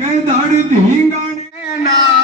કે દાડ ધીંગાણે ના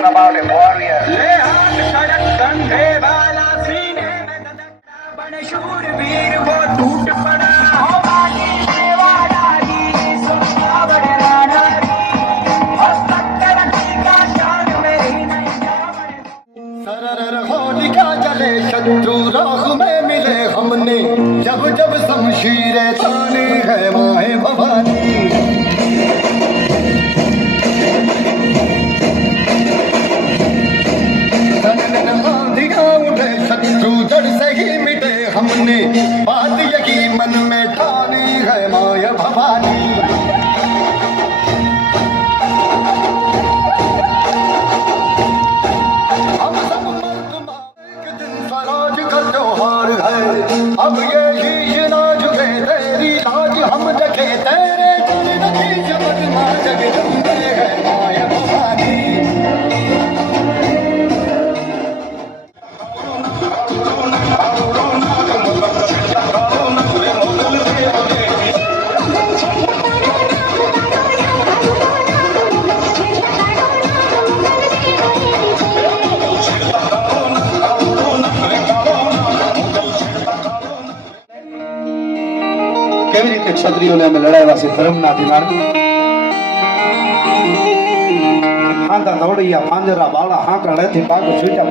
song about a warrior. ले हाथ सड़क कंधे वाला सीने में धड़कता बन शूरवीर वो टूट पड़ा। हो बागी देवा डाली सुनावड़ रानारी और सत्तर की का जान मेरी नहीं जावड़। सरर होलिका जले शत्रु राह में मिले हमने। जब जब शमशीरें ताने है माए भवानी। हमने बात यकी मन में ठानी है माया भवानी। हम सब मर्द एक दिन स्वराज का त्योहार है। अब ये કેવી રીતે ક્ષત્રિયોને અમે લડાવ્યા છે ધર્મના અધિકાર આંધા ધવડિયા પાંજરા બાળા હાંકણેથી પાક છૂટ્યા